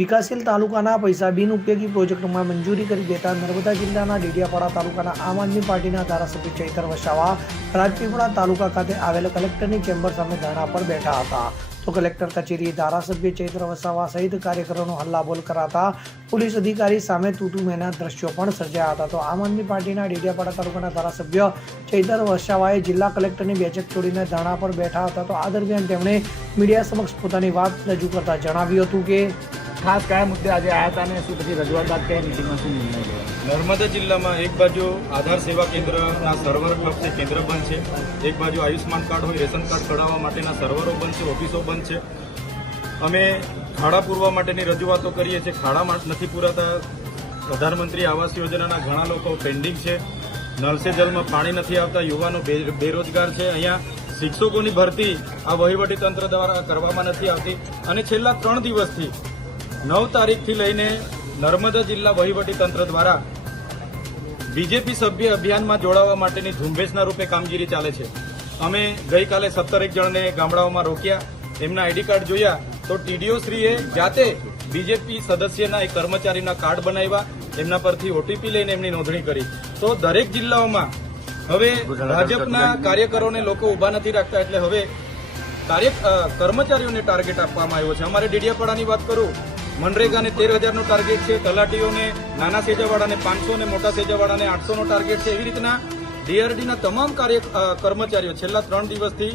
વિકાસશીલ તાલુકાના પૈસા બિનઉપયોગી પ્રોજેક્ટમાં મંજૂરી કરી દેતા નર્મદા જિલ્લાના ડેડિયાપાડા તાલુકાના આમ આદમી પાર્ટીના ધારાસભ્ય ચૈતર વસાવા રાજપીપળા તાલુકા ખાતે આવેલ કલેક્ટરની ચેમ્બર સામે ધરણા પર બેઠા હતા. તો કલેક્ટર કચેરીએ ધારાસભ્ય ચૈતર વસાવા સહિત કાર્યકરોનો હલ્લાબોલ કરાતા પોલીસ અધિકારી સામે તૂટુમેના દ્રશ્યો પણ સર્જાયા હતા. તો આમ આદમી પાર્ટીના ડેડિયાપાડા તાલુકાના ધારાસભ્ય ચૈતર વસાવાએ જિલ્લા કલેક્ટરની બેઠક છોડીને ધરણા પર બેઠા હતા. તો આ દરમિયાન તેમણે મીડિયા સમક્ષ પોતાની વાત રજૂ કરતા જણાવ્યું હતું કે ખાસ કયા મુદ્દે આજે આવ્યા હતા અને શું પછી રજૂઆત બાદ કઈ મિટિંગમાં શું નિર્ણય લેવાયો? નર્મદા જિલ્લામાં એક બાજુ આધાર સેવા કેન્દ્રના સર્વર ક્લબ છે, કેન્દ્ર બંધ છે. એક બાજુ આયુષ્માન કાર્ડ હોય, રેશન કાર્ડ કઢાવવા માટેના સર્વરો બંધ છે, ઓફિસો બંધ છે. અમે ખાડા પૂરવા માટેની રજૂઆતો કરીએ છીએ, ખાડા નથી પૂરાતા. પ્રધાનમંત્રી આવાસ યોજનાના ઘણા લોકો પેન્ડિંગ છે. નળ સે જલમાં પાણી નથી આવતા, યુવાનો બેરોજગાર છે. અહીંયા શિક્ષકોની ભરતી આ વહીવટી તંત્ર દ્વારા કરવામાં નથી આવતી. અને છેલ્લા 3 દિવસથી 9 તારીખથી લઈને નર્મદા જિલ્લા વહીવટી તંત્ર દ્વારા બીજેપી સભ્ય અભિયાનમાં જોડાવા માટેની ઝુંબેશના રૂપે કામગીરી ચાલે છે. અમે ગઈકાલે 17 જણને ગામડાઓમાં રોક્યા, એમના આઈડી કાર્ડ જોયા તો ટીડીઓ શ્રીએ જાતે બીજેપી સદસ્યના એક કર્મચારીના કાર્ડ બનાવ્યા, એમના પરથી ઓટીપી લઈને એમની નોંધણી કરી. તો દરેક જિલ્લાઓમાં હવે ભાજપના કાર્યકરોને લોકો ઉભા નથી રાખતા, એટલે હવે કર્મચારીઓને ટાર્ગેટ આપવામાં આવ્યો છે. અમારે ડેડિયાપાડાની વાત કરું, મનરેગાને 13,000નો ટાર્ગેટ છે, તલાટીઓને નાના સેજાવાળાને 500 અને મોટા સેજાવાળાને 800નો ટાર્ગેટ છે. એવી રીતના ડીઆરડીના તમામ કર્મચારીઓ છેલ્લા 3 દિવસથી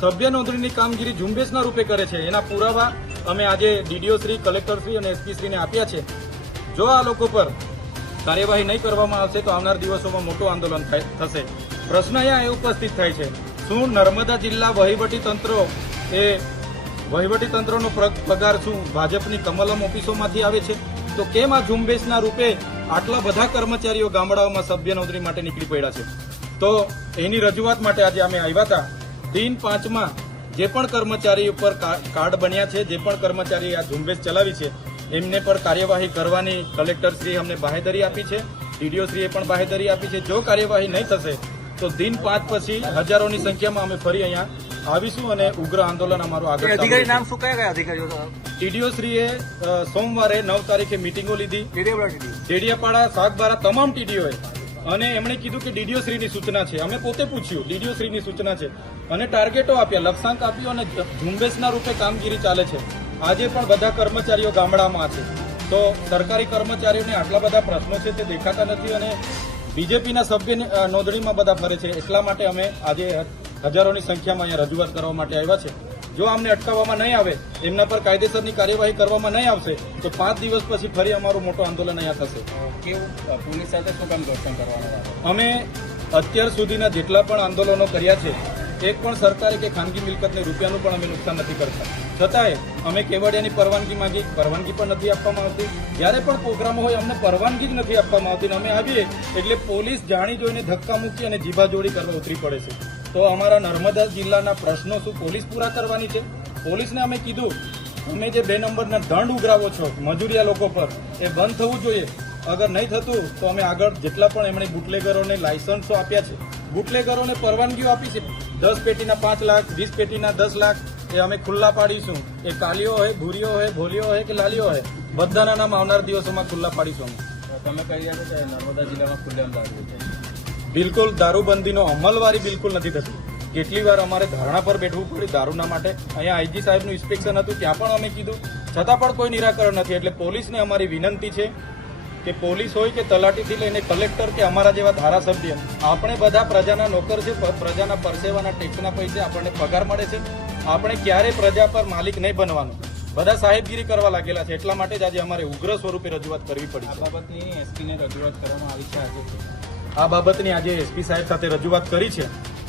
સભ્ય નોંધણીની કામગીરી ઝુંબેશના રૂપે કરે છે. એના પુરાવા અમે આજે ડીડીઓ શ્રી, કલેક્ટર શ્રી અને એસપી શ્રીને આપ્યા છે. જો આ લોકો પર કાર્યવાહી નહીં કરવામાં આવશે તો આવનાર દિવસોમાં મોટું આંદોલન થશે. પ્રશ્ન અહીંયા એ ઉપસ્થિત થાય છે, શું નર્મદા જિલ્લા વહીવટી તંત્રનો પગાર શું ભાજપની કમલમ ઓફિસોમાંથી આવે છે? તો કેમ આ ઝુંબેશના રૂપે આટલા બધા કર્મચારીઓ ગામડાઓમાં સભ્ય નોંધણી માટે નીકળી પડ્યા છે? તો એની રજૂઆત માટે આજે અમે આવ્યા હતા. 3-5માં જે પણ કર્મચારી ઉપર કાર્ડ બન્યા છે, જે પણ કર્મચારી આ ઝુંબેશ ચલાવી છે, એમને પર કાર્યવાહી કરવાની કલેક્ટરશ્રીએ અમને બાહેધરી આપી છે, ડીડીઓશ્રીએ પણ બાહેધરી આપી છે. જો કાર્યવાહી નહીં થશે તો દિન 5 પછી હજારોની સંખ્યામાં અમે ફરી અહીંયા આવીશું અને ઉગ્ર આંદોલન અમારું આગળ. અધિકારી નામ શું કયા અધિકારીઓ? ટીડીઓશ્રીએ સોમવારે 9 તારીખે મિટિંગો લીધી, ડેડિયાપાડા, સાગબારા તમામ ટીડીઓએ, અને એમણે કીધું કે ડીડીઓશ્રીની સૂચના છે. અમે પોતે પૂછ્યું, ડીડીઓશ્રીની સૂચના છે, અને ટાર્ગેટો આપ્યા, લક્ષ્યાંક આપ્યો, અને ઝુંબેશના રૂપે કામગીરી ચાલે છે. આજે પણ બધા કર્મચારીઓ ગામડામાં છે. તો સરકારી કર્મચારીઓને આટલા બધા પ્રશ્નો છે તે દેખાતા નથી, અને બીજેપીના સભ્ય નોંધણીમાં બધા ફરે છે. એટલા માટે અમે આજે હજારોની સંખ્યામાં અહીંયા રજૂઆત કરવા માટે આવ્યા છે. જો અમને અટકાવવામાં નહીં આવે, એમના પર કાયદેસરની કાર્યવાહી કરવામાં નહીં આવશે તો 5 દિવસ પછી ફરી અમારું મોટું આંદોલન અહીંયા થશે. કેવું પોલીસ સાથે શું કામ ઘર્ષણ કરવાના? અમે અત્યાર સુધીના જેટલા પણ આંદોલનો કર્યા છે, એક પણ સરકારી કે ખાનગી મિલકતને રૂપિયાનું પણ અમે નુકસાન નથી કરતા. છતાંય અમે કેવડિયાની પરવાનગી માંગી, પરવાનગી પણ નથી આપવામાં આવતી. જ્યારે પણ પ્રોગ્રામો હોય અમને પરવાનગી જ નથી આપવામાં આવતી. અમે આવીએ એટલે પોલીસ જાણી જોઈને ધક્કા મૂકી અને જીભાજોડી કરવા ઉતરી પડે છે. તો અમારા નર્મદા જિલ્લાના પ્રશ્નો શું પોલીસ પૂરા કરવાની છે? પોલીસને અમે કીધું, તમે જે 2 નંબરના દંડ ઉઘરાવો છો મજૂરિયા લોકો પર, એ બંધ થવું જોઈએ. અગર નહીં થતું તો અમે આગળ જેટલા પણ એમણે બુટલેગરોને લાયસન્સો આપ્યા છે, બુટલેગરોને પરવાનગીઓ આપી છે, 10 પેટીના 5 લાખ, 20 પેટીના 10 લાખ, એ અમે ખુલ્લા પાડીશું. એ કાલીઓ હોય, ભૂરીઓ હોય, ભોલીઓ હોય કે લાલીઓ હોય, બધાના નામ આવનાર દિવસોમાં ખુલ્લા પાડીશું. તમે કહી રહ્યા છો કે નર્મદા જિલ્લામાં ખુલ્લેઆમ દારૂ છે? બિલકુલ દારૂબંધીનો અમલવારી બિલકુલ નથી થતી. કેટલી વાર અમારે ધરણા પર બેઠવું પડ્યું દારૂના માટે. અહીંયા આઈજી સાહેબનું ઇન્સ્પેક્શન હતું, ત્યાં પણ અમે કીધું, છતાં પણ કોઈ નિરાકરણ નથી. એટલે પોલીસને અમારી વિનંતી છે કે પોલીસ હોય કે તલાટીથી લઈને કલેક્ટર કે અમારા જેવા ધારાસભ્ય, આપણે બધા પ્રજાના નોકર છે, પ્રજાના પરસેવાના ટેક્સના પૈસે આપણને પગાર મળે છે. આપણે ક્યારે પ્રજા પર માલિક નહીં બનવાનું. બધા સાહેબગીરી કરવા લાગેલા છે. એટલા માટે જ આજે અમારે ઉગ્ર સ્વરૂપે રજૂઆત કરવી પડી. આ બાબતની એસપીને રજૂઆત કરવામાં આવી છે આજે? આ બાબતની આજે એસપી સાહેબ સાથે રજૂઆત કરી છે.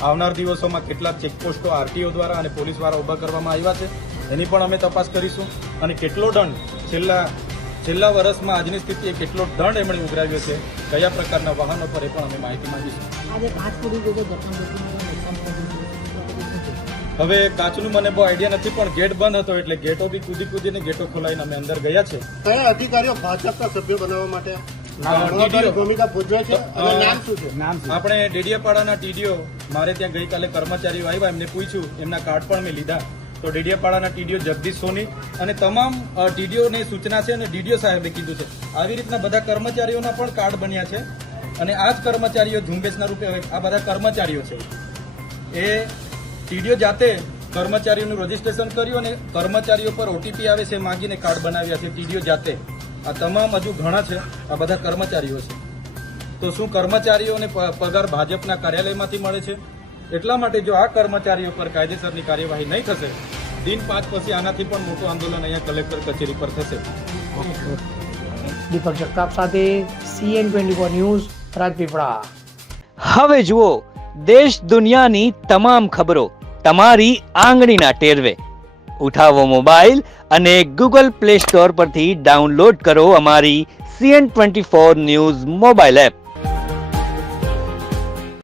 આવનાર દિવસોમાં કેટલાક ચેકપોસ્ટો આરટીઓ દ્વારા અને પોલીસ દ્વારા ઉભા કરવામાં આવ્યા છે, એની પણ અમે તપાસ કરીશું. અને કેટલો દંડ છેલ્લા વર્ષમાં આજની સ્થિતિએ કેટલો દંડ એમણે ઉઘરાવ્યો છે, કયા પ્રકારના વાહનો પર, એ પણ અમે માહિતી માંગીશું. હવે કાચનું મને બહુ આઈડિયા નથી, પણ ગેટ બંધ હતો એટલે ગેટો બી કૂદીને ગેટો ખોલાવીને અમે અંદર ગયા છે. કયા અધિકારીઓ ભાજપના સભ્ય બનાવવા માટે ભૂમિકા ભજવે છે અને નામ શું છે? આપણે ડેડિયાપાડાના ટીડીઓ, મારે ત્યાં ગઈકાલે કર્મચારીઓ આવ્યા, એમને પૂછ્યું, એમના કાર્ડ પણ મેં લીધા. તો ડેડિયાપાડાના ટીડીઓ જગદીશ સોની અને તમામ ટીડીઓની સૂચના છે અને ડીડીઓ સાહેબે કીધું છે આવી રીતના બધા કર્મચારીઓના પણ કાર્ડ બન્યા છે અને આ જ કર્મચારીઓ ઝુંબેશના રૂપે આ બધા કર્મચારીઓ છે એ ટીડીઓ જાતે કર્મચારીઓનું રજીસ્ટ્રેશન કર્યું અને કર્મચારીઓ પર ઓટીપી આવે છે માંગીને કાર્ડ બનાવ્યા છે ટીડીઓ જાતે. આ તમામ હજુ ઘણા છે, આ બધા કર્મચારીઓ છે. તો શું કર્મચારીઓને પગાર ભાજપના કાર્યાલયમાંથી મળે છે? એટલા માટે જો આ કર્મચારીઓ પર કાયદેસરની કાર્યવાહી નહીં થશે, દિન 5 પછી આનાથી પણ મોટું આંદોલન અહીંયા કલેક્ટર કચેરી પર થશે. દીપક જગતાપ સાથે CN24 ન્યૂઝ, રાજપીપળા. હવે જુઓ દેશ દુનિયાની તમામ ખબરો તમારી આંગળીના ટેરવે. ઉઠાવો મોબાઈલ અને Google Play Store પરથી ડાઉનલોડ કરો અમારી CN24 ન્યૂઝ મોબાઈલ એપ.